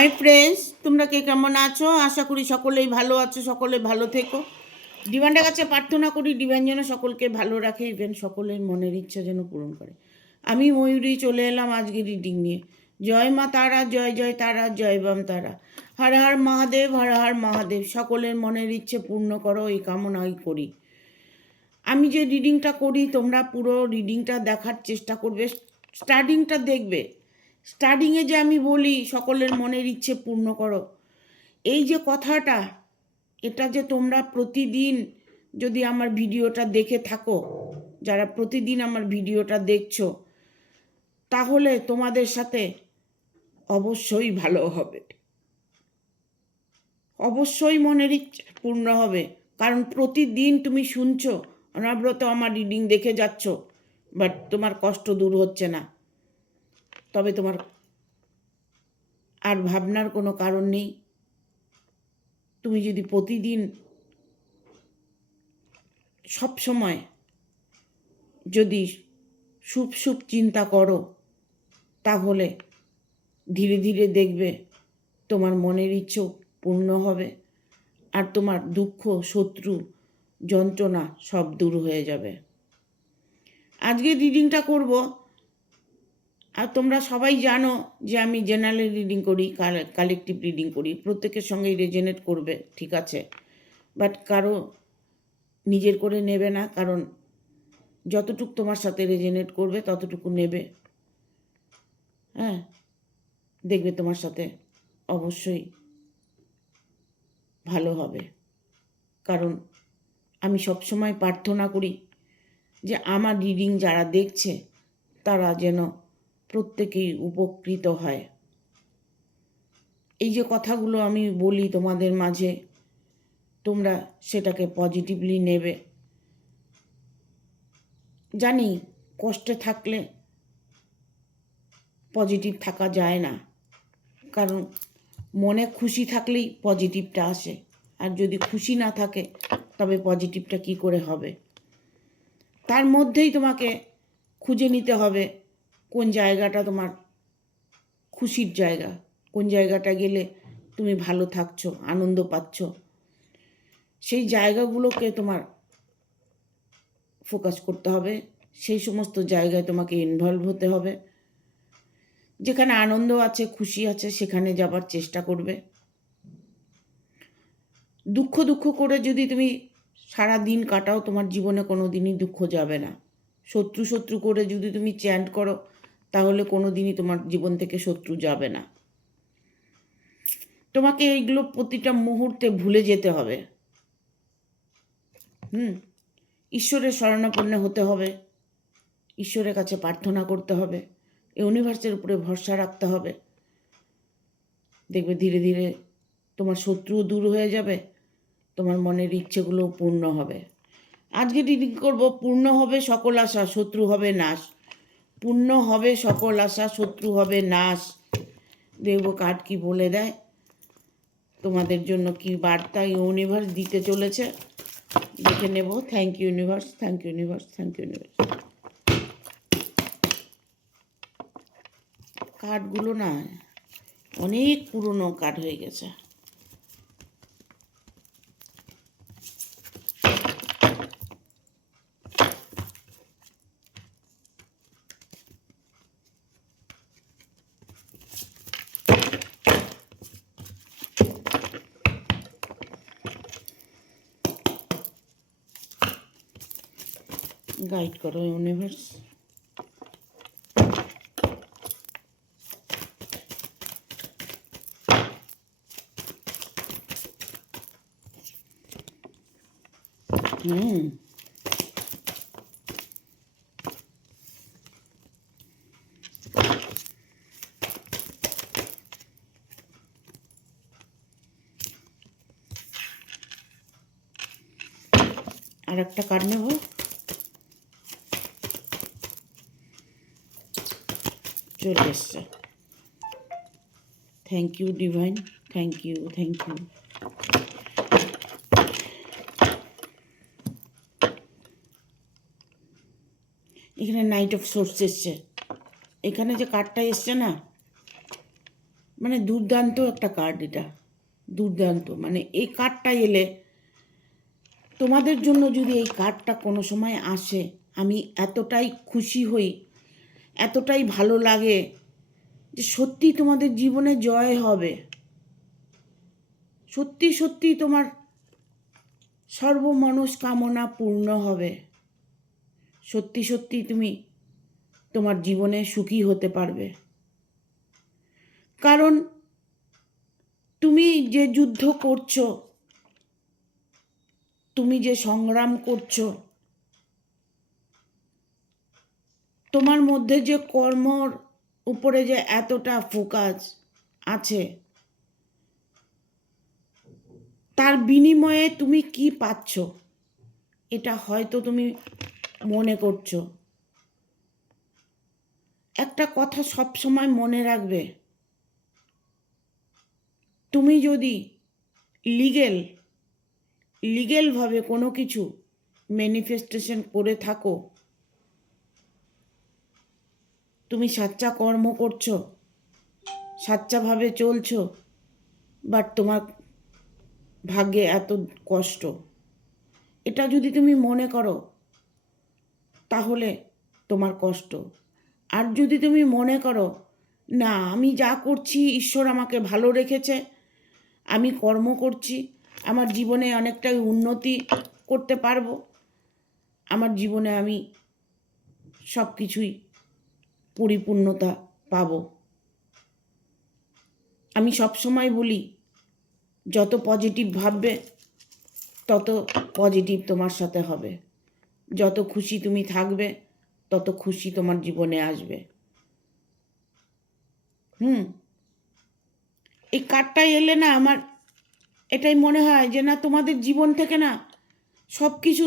Hi friends, তোমরা কে কেমন আছো? আশা করি সকলেই ভালো আছো, সকলে ভালো থেকো। ডিভাইনের কাছে প্রার্থনা করি ডিভাইন যেন সকলকে ভালো রাখে, ইভেন সকলের মনের ইচ্ছা যেন পূরণ করে। আমি ময়ূরী চলে এলাম আজকে রিডিং নিয়ে। জয় মা তারা, জয় জয় তারা, জয় বাম তারা। হর হর মহাদেব, হর হর মহাদেব। সকলের মনের ইচ্ছে পূর্ণ করো, এই কামনাই করি। আমি যে রিডিংটা করি তোমরা পুরো রিডিংটা দেখার চেষ্টা করবে, স্টার্টিংটা দেখবে। স্টার্টিংয়ে যে আমি বলি সকলের মনের ইচ্ছে পূর্ণ করো, এই যে কথাটা, এটা যে তোমরা প্রতিদিন যদি আমার ভিডিওটা দেখে থাকো, যারা প্রতিদিন আমার ভিডিওটা দেখছো, তাহলে তোমাদের সাথে অবশ্যই ভালো হবে, অবশ্যই মনের ইচ্ছে পূর্ণ হবে। কারণ প্রতিদিন তুমি শুনছো, অনবরত আমার রিডিং দেখে যাচ্ছ, বাট তোমার কষ্ট দূর হচ্ছে না। তবে তোমার আর ভাবনার কোনো কারণ নেই। তুমি যদি প্রতিদিন সব সময় যদি শুভ শুভ চিন্তা করো, তাহলে ধীরে ধীরে দেখবে তোমার মনের ইচ্ছেও পূর্ণ হবে, আর তোমার দুঃখ, শত্রু, যন্ত্রণা সব দূর হয়ে যাবে। আজকে রিডিংটা করব, আর তোমরা সবাই জানো যে আমি জেনারেল রিডিং করি, কালেকটিভ রিডিং করি, প্রত্যেকের সঙ্গেই রেজনেট করবে, ঠিক আছে, বাট কারো নিজের করে নেবে না, কারণ যতটুকু তোমার সাথে রেজনেট করবে ততটুকু নেবে। হ্যাঁ, দেখবে তোমার সাথে অবশ্যই ভালো হবে। কারণ আমি সবসময় প্রার্থনা করি যে আমার রিডিং যারা দেখছে তারা যেন প্রত্যেকেই উপকৃত হয়। এই যে কথাগুলো আমি বলি তোমাদের মাঝে, তোমরা সেটাকে পজিটিভলি নেবে। জানি কষ্টে থাকলে পজিটিভ থাকা যায় না, কারণ মনে খুশি থাকলেই পজিটিভটা আসে, আর যদি খুশি না থাকে তবে পজিটিভটা কি করে হবে? তার মধ্যেই তোমাকে খুঁজে নিতে হবে কোন জায়গাটা তোমার খুশির জায়গা, কোন জায়গাটা গেলে তুমি ভালো থাকছো, আনন্দ পাচ্ছ। সেই জায়গাগুলোকে তোমার ফোকাস করতে হবে, সেই সমস্ত জায়গায় তোমাকে ইনভলভ হতে হবে। যেখানে আনন্দ আছে, খুশি আছে, সেখানে যাবার চেষ্টা করবে। দুঃখ দুঃখ করে যদি তুমি সারা দিন কাটাও, তোমার জীবনে কোনো দিনই দুঃখ যাবে না। শত্রু শত্রু করে যদি তুমি চ্যান্ট করো, তাহলে কোনো দিনই তোমার জীবন থেকে শত্রু যাবে না। তোমাকে এইগুলো প্রতিটা মুহূর্তে ভুলে যেতে হবে। ঈশ্বরের শরণাপন্ন হতে হবে, ঈশ্বরের কাছে প্রার্থনা করতে হবে, ইউনিভার্সের উপরে ভরসা রাখতে হবে। দেখবে ধীরে ধীরে তোমার শত্রুও দূর হয়ে যাবে, তোমার মনের ইচ্ছেগুলোও পূর্ণ হবে। আজকে রিডিং করব, পূর্ণ হবে সকল আশা, শত্রু হবে নাশ। পূর্ণ হবে সকল আশা, শত্রু হবে নাশ। দেখব কার্ড কি বলে দেয়, তোমাদের জন্য কি বার্তা ইউনিভার্স দিতে চলেছে, দেখে নেব। Thank you universe, thank you universe, thank you universe. কার্ডগুলো না অনেক পুরনো কার্ড হয়ে গেছে। গাইড করো ইউনিভার্স। আর একটা কার্ড নেব। চলে এসছে। Thank you divine, thank you, thank you. এখানে নাইট অফ সোর্স এসছে। এখানে যে কার্ডটা এসছে না, মানে দুর্দান্ত একটা কার্ড এটা, দুর্দান্ত। মানে এই কার্ডটা এলে তোমাদের জন্য যদি এই কার্ডটা কোনো সময় আসে, আমি এতটাই খুশি হই, এতটাই ভালো লাগে যে সত্যি তোমাদের জীবনে জয় হবে, সত্যি সত্যি তোমার সর্বমনস্কামনা পূর্ণ হবে, সত্যি সত্যি তুমি তোমার জীবনে সুখী হতে পারবে। কারণ তুমি যে যুদ্ধ করছো, তুমি যে সংগ্রাম করছো, তোমার মধ্যে যে কর্মর উপরে যে এতটা ফোকাস আছে, তার বিনিময়ে তুমি কি পাচ্ছ এটা হয়তো তুমি মনে করছো। একটা কথা সব সময় মনে রাখবে, তুমি যদি লিগেলভাবে কোনো কিছু ম্যানিফেস্টেশন করে থাকো, তুমি সাচ্চা কর্ম করছো, সাচ্চাভাবে চলছো, বাট তোমার ভাগ্যে এত কষ্ট, এটা যদি তুমি মনে করো তাহলে তোমার কষ্ট। আর যদি তুমি মনে করো না, আমি যা করছি ঈশ্বর আমাকে ভালো রেখেছে, আমি কর্ম করছি, আমার জীবনে অনেকটাই উন্নতি করতে পারবো, আমার জীবনে আমি সব কিছুই পরিপূর্ণতা পাবো। আমি সব সময় বলি, যত পজিটিভ ভাববে তত পজিটিভ তোমার সাথে হবে, যত খুশি তুমি থাকবে তত খুশি তোমার জীবনে আসবে। এই কার্ডটা এলে না আমার এটাই মনে হয় যে না, তোমাদের জীবন থেকে না সব কিছু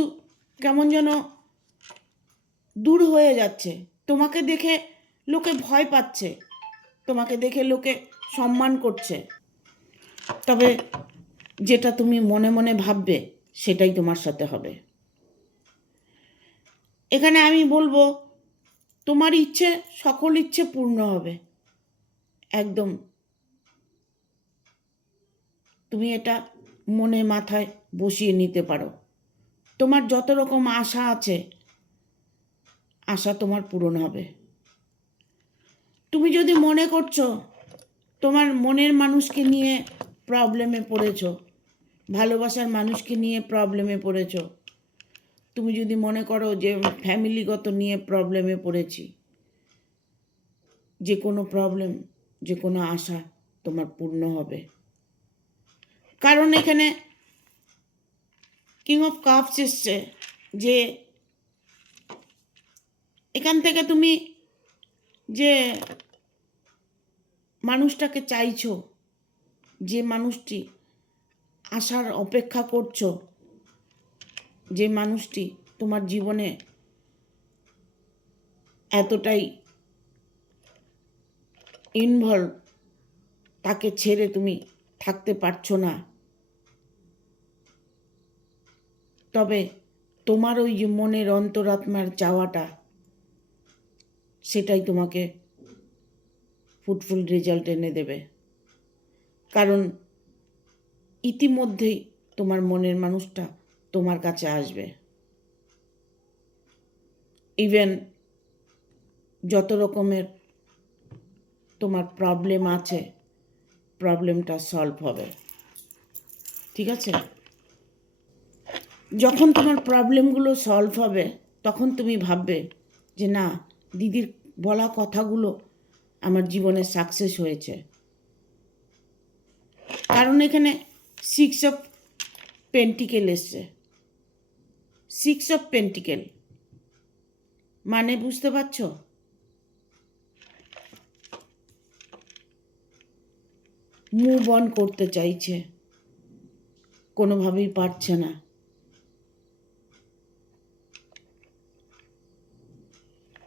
কেমন যেন দূর হয়ে যাচ্ছে। তোমাকে দেখে লোকে ভয় পাচ্ছে, তোমাকে দেখে লোকে সম্মান করছে, তবে যেটা তুমি মনে মনে ভাববে সেটাই তোমার সাথে হবে। এখানে আমি বলবো, তোমার ইচ্ছে, সকল ইচ্ছে পূর্ণ হবে একদম। তুমি এটা মনে মাথায় বসিয়ে নিতে পারো। তোমার যত রকম আশা আছে, আশা তোমার পূরণ হবে। তুমি যদি মনে করছো তোমার মনের মানুষকে নিয়ে প্রবলেমে পড়েছো, ভালোবাসার মানুষকে নিয়ে প্রবলেমে পড়েছো, তুমি যদি মনে করো যে ফ্যামিলিগত নিয়ে প্রবলেমে পড়েছি, যে কোনো প্রবলেম, যে কোনো আশা তোমার পূর্ণ হবে। কারণ এখানে কিং অফ কাপস এসছে, যে এখান থেকে তুমি যে মানুষটাকে চাইছো, যে মানুষটি আসার অপেক্ষা করছো, যে মানুষটি তোমার জীবনে এতটাই ইনভলভ, তাকে ছেড়ে তুমি থাকতে পারছো না, তবে তোমার ওই যে মনের অন্তরাত্মার চাওয়াটা, সেটাই তোমাকে ফ্রুটফুল রেজাল্ট এনে দেবে। কারণ ইতিমধ্যেই তোমার মনের মানুষটা তোমার কাছে আসবে। ইভেন যত রকমের তোমার প্রবলেম আছে, প্রবলেমটা সলভ হবে। ঠিক আছে? যখন তোমার প্রবলেমগুলো সলভ হবে, তখন তুমি ভাববে যে না, দিদির বলা কথাগুলো আমার জীবনে সাকসেস হয়েছে। কারণ এখানে 6 অফ পেন্টিকেল এসছে। 6 অফ পেন্টিকেল মানে বুঝতে পারছো? মুভ অন করতে চাইছে, কোনোভাবেই পারছে না।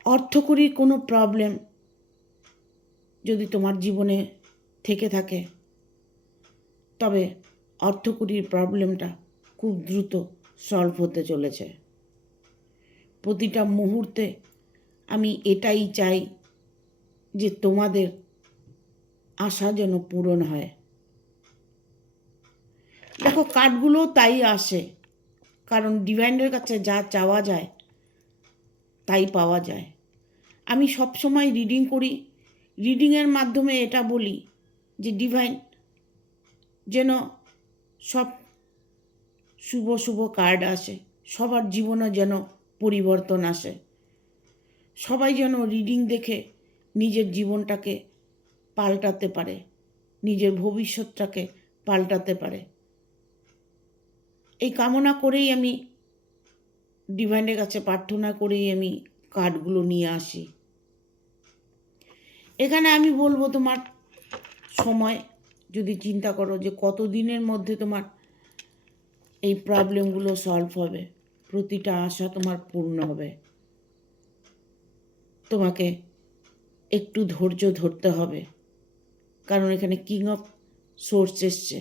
অর্থকরীর কোনো প্রবলেম যদি তোমার জীবনে থেকে থাকে, তবে অর্থকরীর প্রবলেমটা খুব দ্রুত সলভ হতে চলেছে। প্রতিটা মুহূর্তে আমি এটাই চাই যে তোমাদের আশা যেন পূরণ হয়। দেখো কার্ডগুলো তাই আসে, কারণ ডিভাইনের কাছে যা চাওয়া যায় তাই পাওয়া যায়। আমি সব সময় রিডিং করি, রিডিংয়ের মাধ্যমে এটা বলি যে ডিভাইন যেন সব শুভ শুভ কার্ড আসে, সবার জীবনে যেন পরিবর্তন আসে, সবাই যেন রিডিং দেখে নিজের জীবনটাকে পাল্টাতে পারে, নিজের ভবিষ্যৎটাকে পাল্টাতে পারে। এই কামনা করেই আমি ডিভাইনের কাছে প্রার্থনা করেই আমি কার্ডগুলো নিয়ে আসি। এখানে আমি বলবো তোমার সময় যদি চিন্তা করো যে কত দিনের মধ্যে তোমার এই প্রবলেমগুলো সলভ হবে, প্রতিটা আশা তোমার পূর্ণ হবে। তোমাকে একটু ধৈর্য ধরতে হবে, কারণ এখানে কিং অফ সোর্স এসছে।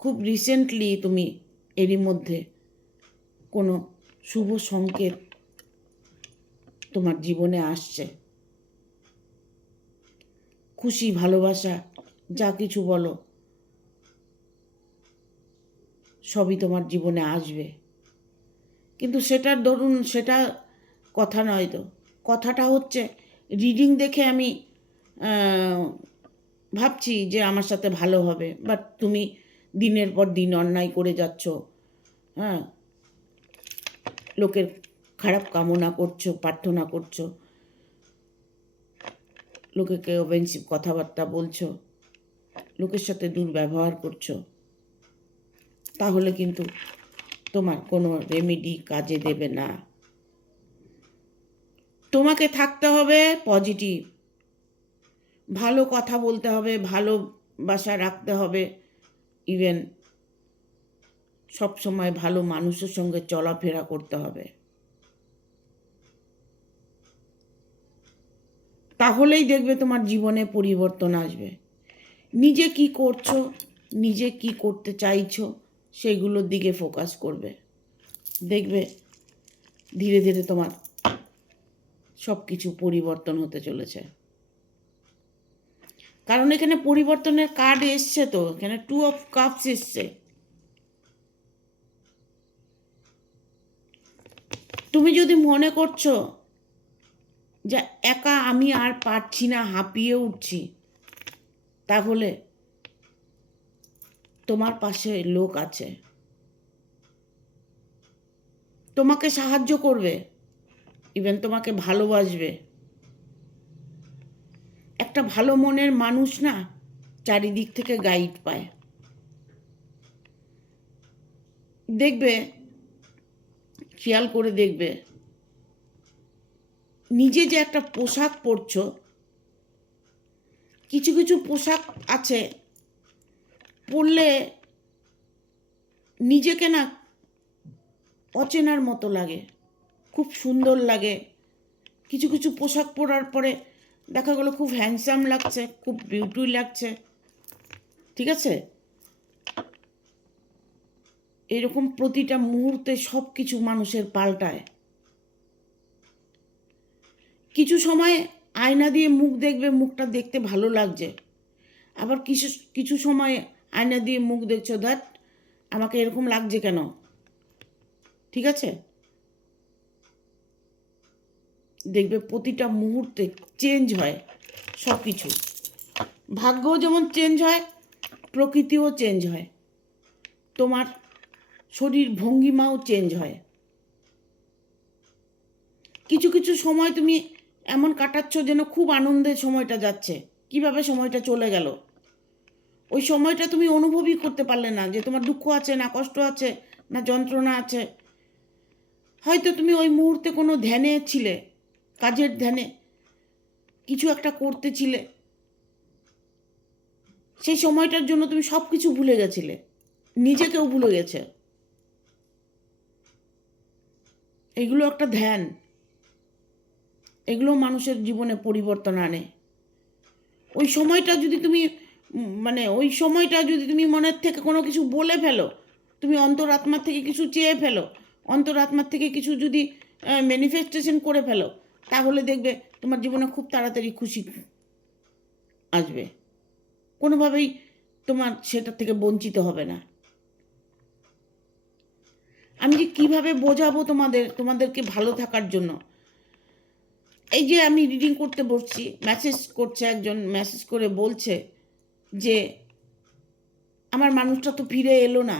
খুব রিসেন্টলি তুমি এরই মধ্যে কোনো শুভ সংকেত তোমার জীবনে আসছে। খুশি, ভালোবাসা, যা কিছু বলো সবই তোমার জীবনে আসবে। কিন্তু সেটার ধরুন সেটা কথা নয় তো, কথাটা হচ্ছে রিডিং দেখে আমি ভাবছি যে আমার সাথে ভালো হবে, বাট তুমি দিনের পর দিন অন্যায় করে যাচ্ছ, হ্যাঁ, লোকের খারাপ কামনা করছো, প্রার্থনা করছো, লোকেকে অফেন্সিভ কথাবার্তা বলছো, লোকের সাথে দুর্ব্যবহার করছো, তাহলে কিন্তু তোমার কোনো রেমেডি কাজে দেবে না। তোমাকে থাকতে হবে পজিটিভ, ভালো কথা বলতে হবে, ভালোবাসা রাখতে হবে, ইভেন সবসময় ভালো মানুষের সঙ্গে চলাফেরা করতে হবে। তাহলেই দেখবে তোমার জীবনে পরিবর্তন আসবে। নিজে কি করছো, নিজে কি করতে চাইছো, সেগুলোর দিকে ফোকাস করবে, দেখবে ধীরে ধীরে তোমার সব কিছু পরিবর্তন হতে চলেছে। কারণ এখানে পরিবর্তনের কার্ড এসছে, তো এখানে 2 অফ কাপস এসছে। তুমি যদি মনে করছো যে একা আমি আর পারছি না, হাঁপিয়ে উঠছি, তাহলে তোমার পাশে লোক আছে, তোমাকে সাহায্য করবে, ইভেন তোমাকে ভালোবাসবে। একটা ভালো মনের মানুষ না চারিদিক থেকে গাইড পায়। দেখবে, খেয়াল করে দেখবে, নিজে যে একটা পোশাক পরছো, কিছু কিছু পোশাক আছে পরলে নিজেকে না অচেনার মতো লাগে, খুব সুন্দর লাগে। কিছু কিছু পোশাক পরার পরে দেখা গেলো খুব হ্যান্ডসাম লাগছে, খুব বিউটি লাগছে, ঠিক আছে? এরকম প্রতিটা মুহূর্তে সব কিছু মানুষের পাল্টায়। কিছু সময় আয়না দিয়ে মুখ দেখবে, মুখটা দেখতে ভালো লাগছে, আবার কিছু কিছু সময় আয়না দিয়ে মুখ দেখছো, দ্যাট আমাকে এরকম লাগছে কেন, ঠিক আছে? দেখবে প্রতিটা মুহূর্তে চেঞ্জ হয় সব কিছু। ভাগ্যও যেমন চেঞ্জ হয়, প্রকৃতিও চেঞ্জ হয়, তোমার শরীর ভঙ্গিমাও চেঞ্জ হয়। কিছু কিছু সময় তুমি এমন কাটাচ্ছ যেন খুব আনন্দের সময়টা যাচ্ছে, কিভাবে সময়টা চলে গেল ওই সময়টা তুমি অনুভবই করতে পারলে না যে তোমার দুঃখ আছে, না কষ্ট আছে, না যন্ত্রণা আছে। হয়তো তুমি ওই মুহূর্তে কোনো ধ্যানে ছিলে, কাজের ধ্যানে কিছু একটা করতেছিলে, সেই সময়টার জন্য তুমি সব কিছু ভুলে গেছিলে, নিজেকেও ভুলে গেছে। এগুলো একটা ধ্যান, এগুলো মানুষের জীবনে পরিবর্তন আনে। ওই সময়টা যদি তুমি ওই সময়টা যদি তুমি মনের থেকে কোনো কিছু বলে ফেলো, তুমি অন্তরাত্মার থেকে কিছু চেয়ে ফেলো, অন্তরাত্মার থেকে কিছু যদি ম্যানিফেস্টেশন করে ফেলো, তাহলে দেখবে তোমার জীবনে খুব তাড়াতাড়ি খুশি আসবে, কোনোভাবেই তোমার সেটা থেকে বঞ্চিত হবে না। আমি যে কীভাবে বোঝাবো তোমাদেরকে ভালো থাকার জন্য, এই যে আমি রিডিং করতে বসছি, মেসেজ করছে একজন, মেসেজ করে বলছে যে আমার মানুষটা তো ফিরে এলো না,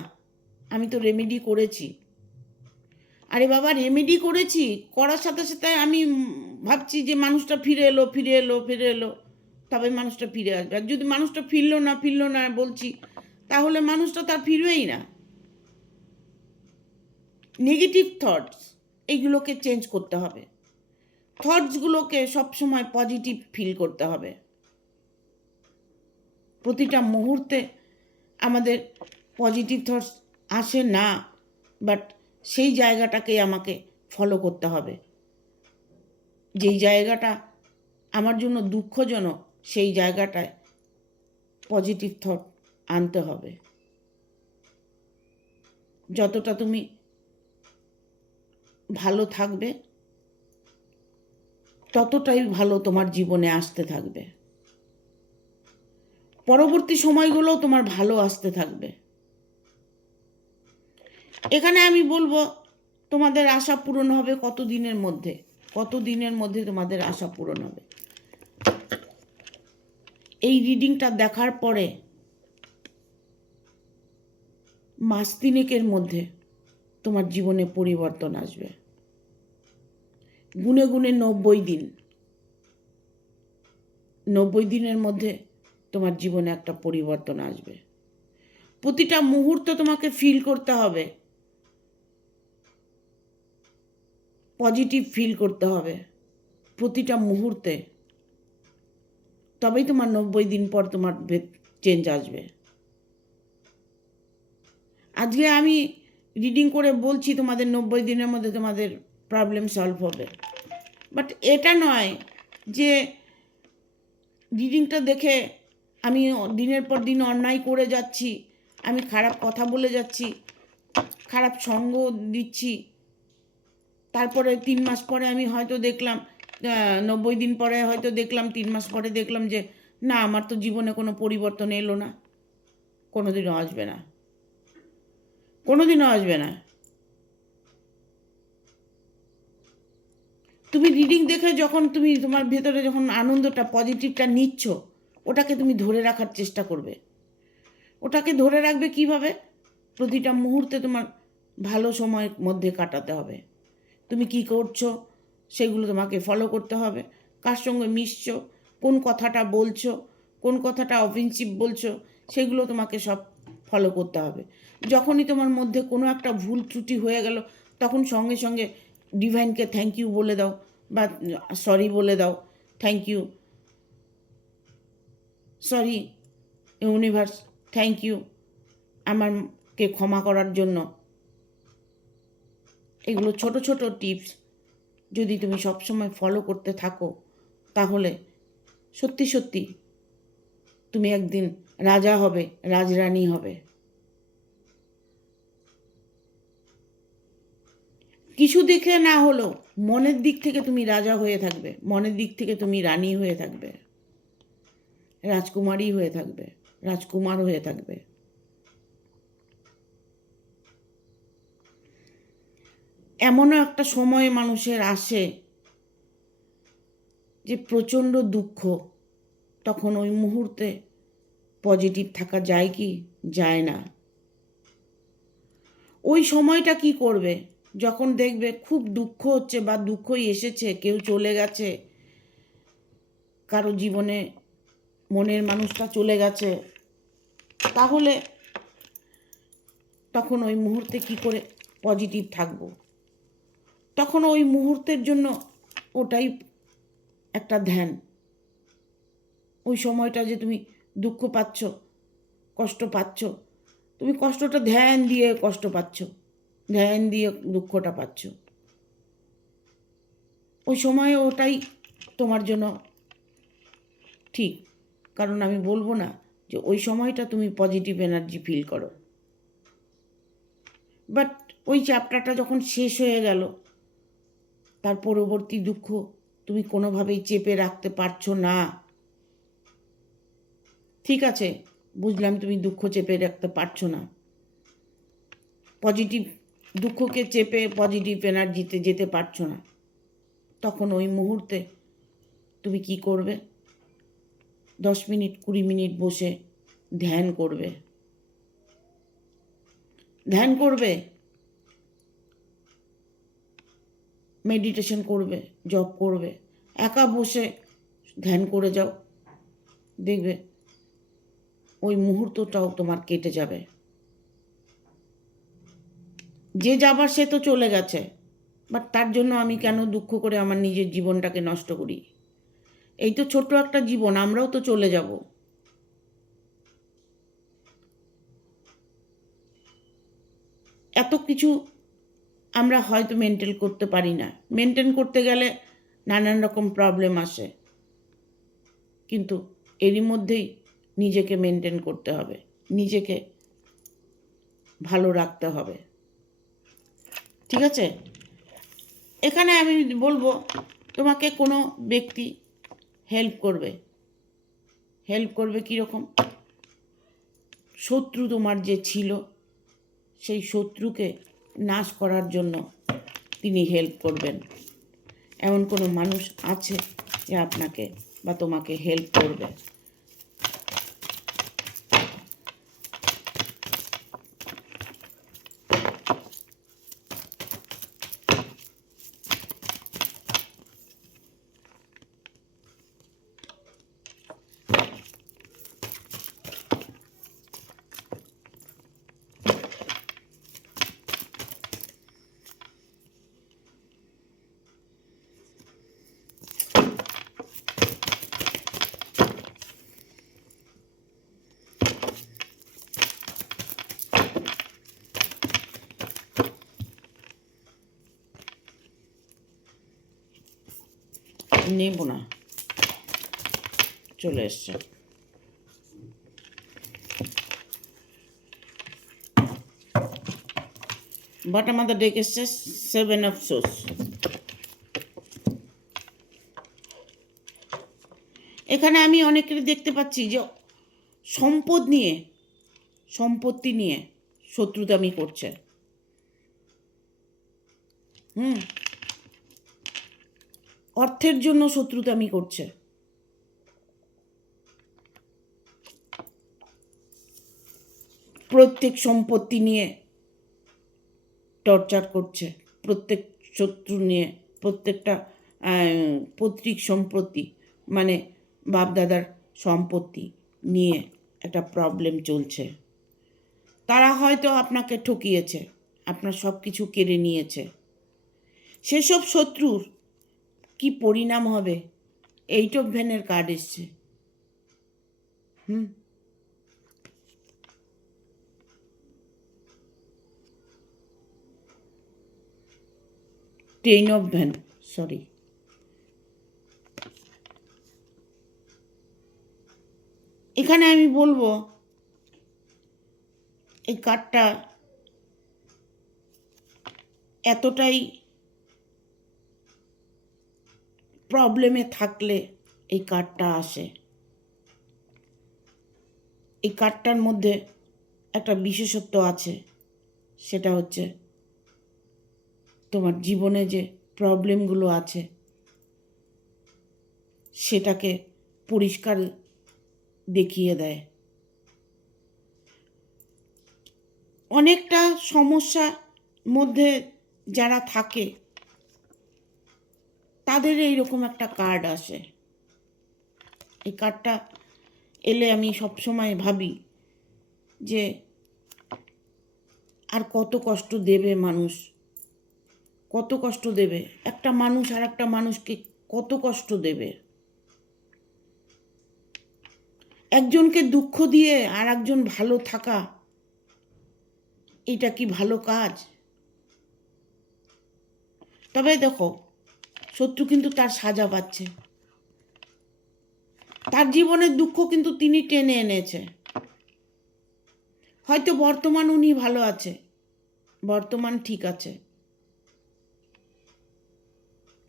আমি তো রেমেডি করেছি। আরে বাবা, রেমেডি করেছি, করার সাথে সাথে আমি ভাবছি যে মানুষটা ফিরে এলো, তবে মানুষটা ফিরে আসবে। আর যদি মানুষটা ফিরলো না বলছি, তাহলে মানুষটা তার ফিরবেই না। নেগেটিভ থটস এইগুলোকে চেঞ্জ করতে হবে, থটসগুলোকে সবসময় পজিটিভ ফিল করতে হবে। প্রতিটা মুহূর্তে আমাদের পজিটিভ থটস আসে না, বাট সেই জায়গাটাকেই আমাকে ফলো করতে হবে। যেই জায়গাটা আমার জন্য দুঃখজনক, সেই জায়গাটায় পজিটিভ থট আনতে হবে। যতটা তুমি ভালো থাকবে, ততটাই ভালো তোমার জীবনে আসতে থাকবে, পরবর্তী সময়গুলোও তোমার ভালো আসতে থাকবে। এখানে আমি বলবো তোমাদের আশা পূরণ হবে কতদিনের মধ্যে তোমাদের আশা পূরণ হবে। এই রিডিংটা দেখার পরে মাস তিনেকের মধ্যে তোমার জীবনে পরিবর্তন আসবে। গুনে গুনে 90 দিন, 90 দিনের মধ্যে তোমার জীবনে একটা পরিবর্তন আসবে। প্রতিটা মুহূর্ত তোমাকে ফিল করতে হবে, পজিটিভ ফিল করতে হবে প্রতিটা মুহূর্তে, তবেই তোমার 90 দিন পর তোমার চেঞ্জ আসবে। আজকে আমি রিডিং করে বলছি তোমাদের 90 দিনের মধ্যে তোমাদের প্রবলেম সলভ হবে, বাট এটা নয় যে রিডিংটা দেখে আমি দিনের পর দিন অন্যায় করে যাচ্ছি, আমি খারাপ কথা বলে যাচ্ছি, খারাপ সঙ্গ দিচ্ছি, তারপরে 3 মাস পরে আমি হয়তো দেখলাম, 90 দিন পরে হয়তো দেখলাম, 3 মাস পরে দেখলাম যে না, আমার তো জীবনে কোনো পরিবর্তন এলো না। কোনোদিনও আসবে না, কোনোদিনও আসবে না। তুমি রিডিং দেখে যখন তুমি তোমার ভেতরে যখন আনন্দটা, পজিটিভটা নিচ্ছ, ওটাকে তুমি ধরে রাখার চেষ্টা করবে। ওটাকে ধরে রাখবে কিভাবে? প্রতিটা মুহূর্তে তোমার ভালো সময়ের মধ্যে কাটাতে হবে। তুমি কি করছো সেগুলো তোমাকে ফলো করতে হবে। কার সঙ্গে মিশছো, কোন কথাটা বলছো, কোন কথাটা অফেন্সিভ বলছো, সেগুলো তোমাকে সব ফলো করতে হবে। যখনই তোমার মধ্যে কোনো একটা ভুল ত্রুটি হয়ে গেল, তখন সঙ্গে সঙ্গে ডিভাইনকে থ্যাংক ইউ বলে দাও, বা সরি বলে দাও, thank you, sorry universe, thank you আমাকে ক্ষমা করার জন্য। এগুলো ছোট ছোট টিপস যদি তুমি সবসময় ফলো করতে থাকো, তাহলে সত্যি সত্যি তুমি একদিন রাজা হবে, রাজরানী হবে। কিছু দিকে না হলেও মনের দিক থেকে তুমি রাজা হয়ে থাকবে, মনের দিক থেকে তুমি রানী হয়ে থাকবে, রাজকুমারী হয়ে থাকবে, রাজকুমার হয়ে থাকবে। এমনও একটা সময় মানুষের আসে যে প্রচণ্ড দুঃখ, তখন ওই মুহূর্তে পজিটিভ থাকা যায় কি? যায় না। ওই সময়টা কি করবে? যখন দেখবে খুব দুঃখ হচ্ছে বা দুঃখই এসেছে, কেউ চলে গেছে, কারো জীবনে মনের মানুষটা চলে গেছে, তাহলে তখন ওই মুহূর্তে কি করে পজিটিভ থাকবো? তখন ওই মুহূর্তের জন্য ওটাই একটা ধ্যান। ওই সময়টা যে তুমি দুঃখ পাচ্ছ, কষ্ট পাচ্ছ, তুমি কষ্টটা ধ্যান দিয়ে কষ্ট পাচ্ছ, ধ্যান দিয়ে দুঃখটা পাচ্ছ, ওই সময়ে ওটাই তোমার জন্য ঠিক। কারণ আমি বলবো না যে ওই সময়টা তুমি পজিটিভ এনার্জি ফিল করো, বাট ওই চ্যাপ্টারটা যখন শেষ হয়ে গেল, তার পরবর্তী দুঃখ তুমি কোনোভাবেই চেপে রাখতে পারছো না। ঠিক আছে, বুঝলাম তুমি দুঃখ চেপে রাখতে পারছো না। পজিটিভ দুঃখকে চেপে পজিটিভ এনার্জিতে যেতে পারছো না। তখন ওই মুহূর্তে তুমি কি করবে? 10 মিনিট 20 মিনিট বসে ধ্যান করবে। ধ্যান করবে, মেডিটেশন করবে, জপ করবে, একা বসে ধ্যান করে যাও, দেখবে ওই মুহূর্তটাও তোমার কেটে যাবে। যে যাবার সে তো চলে গেছে, বাট তার জন্য আমি কেন দুঃখ করে আমার নিজের জীবনটাকে নষ্ট করি? এই তো ছোট্ট একটা জীবন, আমরাও তো চলে যাব। এত কিছু আমরা হয়তো মেনটেন করতে পারি না। মেনটেন করতে গেলে নানান রকম প্রবলেম আসে, কিন্তু এরই মধ্যেই নিজেকে মেনটেন করতে হবে, নিজেকে ভালো রাখতে হবে। ঠিক আছে? এখানে আমি বলবো, তোমাকে কোনো ব্যক্তি হেল্প করবে। হেল্প করবে কীরকম? শত্রু তোমার যে ছিল, সেই শত্রুকে নাশ করার জন্য তিনি হেল্প করবেন। এমন কোনো মানুষ আছে যে আপনাকে বা তোমাকে হেল্প করবে। নেব না, চলে এসছে। বটম অফ দ্য ডেক এসছে 7 অফ সোর্স। এখানে আমি অনেকের দেখতে পাচ্ছি যে সম্পত্তি নিয়ে শত্রুতামি করছে। অর্থের জন্য শত্রুতামি করছে। প্রত্যেক সম্পত্তি নিয়ে টর্চার করছে, প্রত্যেক শত্রু নিয়ে, প্রত্যেকটা পৈতৃক সম্পত্তি মানে বাপদাদার সম্পত্তি নিয়ে একটা প্রবলেম চলছে। তারা হয়তো আপনাকে ঠকিয়েছে, আপনার সব কিছু কেড়ে নিয়েছে। সেসব শত্রুর কি পরিণাম হবে? 8 অফ ভেনের কার্ড এসছে। 10 অফ ভেন, সরি। এখানে আমি বলবো এই কার্ডটা এতটাই প্রবলেমে থাকলে এই কার্ডটা আসে। এই কার্ডটার মধ্যে একটা বিশেষত্ব আছে, সেটা হচ্ছে তোমার জীবনে যে প্রবলেমগুলো আছে সেটাকে পরিষ্কার দেখিয়ে দেয়। অনেকটা সমস্যার মধ্যে যারা থাকে তাদের এইরকম একটা কার্ড আসে। এই কার্ডটা এলে আমি সবসময় ভাবি যে আর কত কষ্ট দেবে মানুষ, কত কষ্ট দেবে একটা মানুষ আর একটা মানুষকে, কত কষ্ট দেবে। একজনকে দুঃখ দিয়ে আর একজন ভালো থাকা, এটা কি ভালো কাজ? তবে দেখো, শত্রু কিন্তু তার সাজা পাচ্ছে। তার জীবনের দুঃখ কিন্তু তিনি টেনে এনেছে। হয়তো বর্তমান উনি ভালো আছে, বর্তমান ঠিক আছে,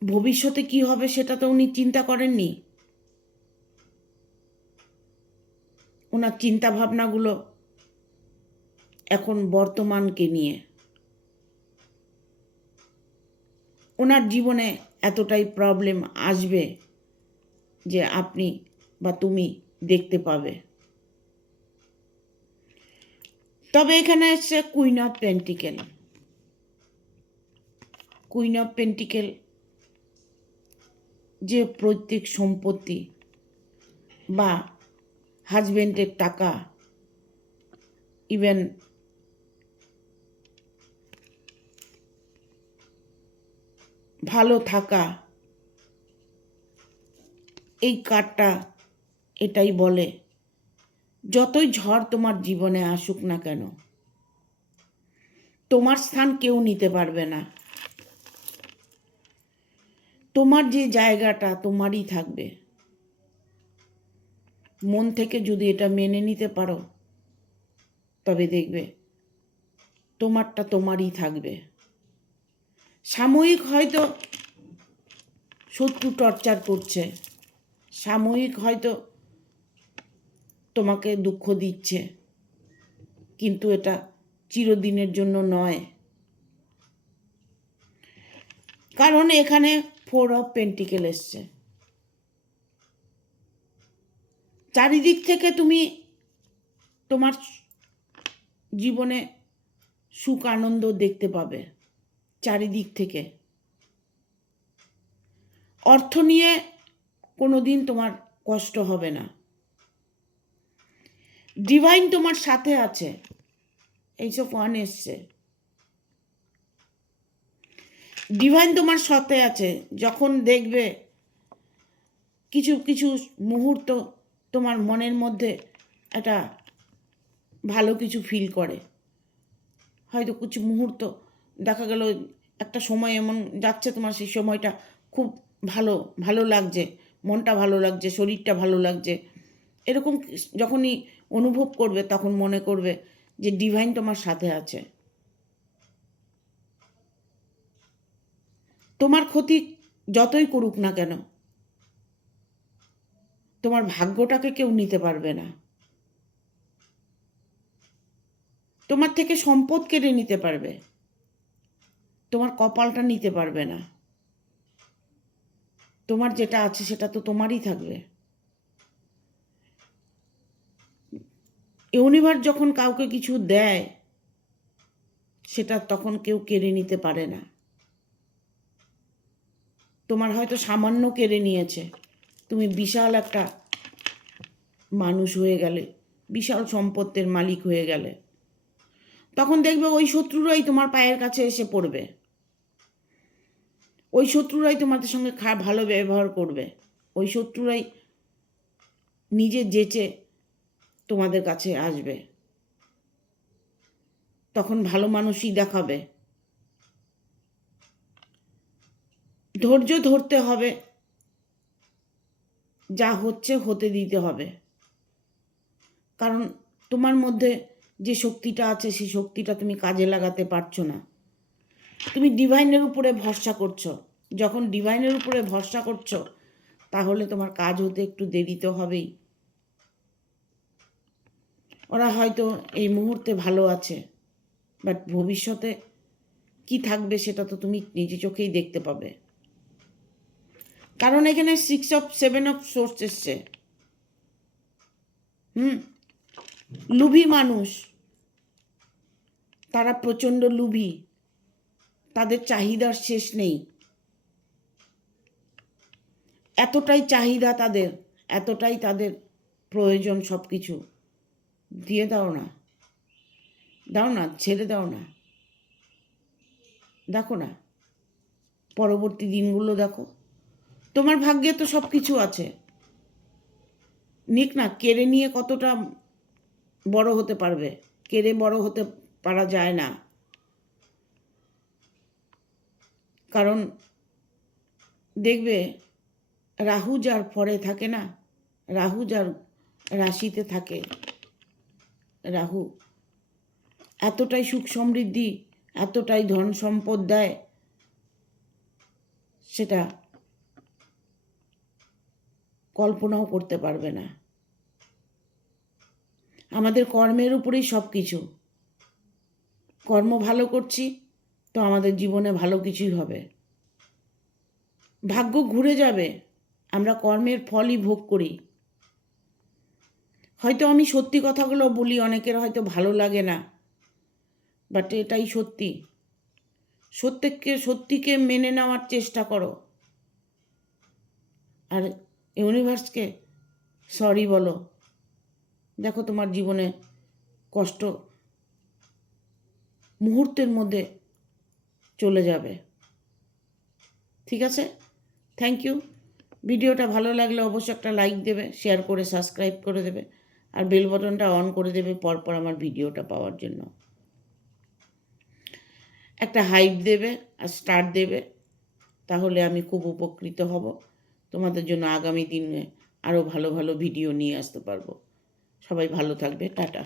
ভবিষ্যতে কি হবে সেটা তো উনি চিন্তা করেননি। ওনার চিন্তা ভাবনাগুলো এখন বর্তমানকে নিয়ে। ওনার জীবনে এতটাই প্রবলেম আসবে যে আপনি বা তুমি দেখতে পাবে। তবে এখানে এসছে queen of pentacle. Queen of pentacle যে প্রত্যেক সম্পত্তি বা হাজবেন্ডের টাকা, ইভেন ভালো থাকা, এই কার্ডটা এটাই বলে যতই ঝড় তোমার জীবনে আসুক না কেন, তোমার স্থান কেউ নিতে পারবে না। তোমার যে জায়গাটা তোমারই থাকবে। মন থেকে যদি এটা মেনে নিতে পারো তবে দেখবে তোমারটা তোমারই থাকবে। সাময়িক হয়তো শত্রু টর্চার করছে, সাময়িক হয়তো তোমাকে দুঃখ দিচ্ছে, কিন্তু এটা চিরদিনের জন্য নয়। কারণ এখানে 4 অফ পেন্টিকেল এসছে। চারিদিক থেকে তুমি তোমার জীবনে সুখ আনন্দ দেখতে পাবে, চারিদিক থেকে। অর্থ নিয়ে কোনো দিন তোমার কষ্ট হবে না। ডিভাইন তোমার সাথে আছে, এইসব ওয়ান এসছে। ডিভাইন তোমার সাথে আছে। যখন দেখবে কিছু কিছু মুহূর্ত তোমার মনের মধ্যে একটা ভালো কিছু ফিল করে, হয়তো কিছু মুহূর্ত দেখা গেল একটা সময় এমন যাচ্ছে তোমার, সেই সময়টা খুব ভালো ভালো লাগছে, মনটা ভালো লাগছে, শরীরটা ভালো লাগছে, এরকম যখনই অনুভব করবে তখন মনে করবে যে ডিভাইন তোমার সাথে আছে। তোমার ক্ষতি যতই করুক না কেন, তোমার ভাগ্যটাকে কেউ নিতে পারবে না। তোমার থেকে সম্পদ কেড়ে নিতে পারবে, তোমার কপালটা নিতে পারবে না। তোমার যেটা আছে সেটা তো তোমারই থাকবে। ইউনিভার্স যখন কাউকে কিছু দেয় সেটা তখন কেউ কেড়ে নিতে পারে না। তোমার হয়তো সামান্য কেড়ে নিয়েছে, তুমি বিশাল একটা মানুষ হয়ে গেলে, বিশাল সম্পত্তির মালিক হয়ে গেলে, তখন দেখবে ওই শত্রুরাই তোমার পায়ের কাছে এসে পড়বে, ওই শত্রুরাই তোমাদের সঙ্গে ভালো ব্যবহার করবে, ওই শত্রুরাই নিজে যেচে তোমাদের কাছে আসবে, তখন ভালো মানুষই দেখাবে। ধৈর্য ধরতে হবে, যা হচ্ছে হতে দিতে হবে। কারণ তোমার মধ্যে যে শক্তিটা আছে সেই শক্তিটা তুমি কাজে লাগাতে পারছো না। তুমি ডিভাইনের উপরে ভরসা করছো। যখন ডিভাইনের উপরে ভরসা করছো তাহলে তোমার কাজ হতে একটু দেরি তো হবেই। ওরা হয়তো এই মুহূর্তে ভালো আছে, বাট ভবিষ্যতে কি থাকবে সেটা তো তুমি নিজে চোখেই দেখতে পাবে। কারণ এখানে 7 অফ সোর্স এসছে। লুভি মানুষ, তারা প্রচণ্ড লুভি, তাদের চাহিদার শেষ নেই। এতটাই চাহিদা তাদের, এতটাই তাদের প্রয়োজন, সব কিছু দিয়ে দাও না, দাও না, ছেড়ে দাও না। দেখো না পরবর্তী দিনগুলো, দেখো তোমার ভাগ্যে তো সব কিছু আছে, নিক না, কেড়ে নিয়ে কতটা বড় হতে পারবে? কেড়ে বড় হতে পারা যায় না। কারণ দেখবে রাহু যার ফরে থাকে না, রাহু যার রাশিতে থাকে, রাহু এতটাই সুখ সমৃদ্ধি, এতটাই ধন সম্পদ দেয়, সেটা কল্পনাও করতে পারবে না। আমাদের কর্মের উপরেই সব কিছু। কর্ম ভালো করছি তো আমাদের জীবনে ভালো কিছুই হবে। ভাগ্য ঘুরে যাবে, আমরা কর্মের ফলই ভোগ করি। হয়তো আমি সত্যি কথাগুলো বলি, অনেকের হয়তো ভালো লাগে না, বাট এটাই সত্যি। সত্যিকে মেনে নেওয়ার চেষ্টা করো, আর ইউনিভার্সকে সরি বলো। দেখো তোমার জীবনে কষ্ট মুহূর্তের মধ্যে চলে যাবে। ঠিক আছে, থ্যাংক ইউ। ভিডিওটা ভালো লাগলে অবশ্যই একটা লাইক দেবে, শেয়ার করে সাবস্ক্রাইব করে দেবে, আর বেল বাটনটা অন করে দেবে পরপর আমার ভিডিওটা পাওয়ার জন্য। একটা হাইপ দেবে আর স্টার দেবে, তাহলে আমি খুব উপকৃত হব। তোমাদের জন্য আগামী দিনে আরও ভালো ভালো ভিডিও নিয়ে আসতে পারবো। সবাই ভালো থাকবে, টাটা।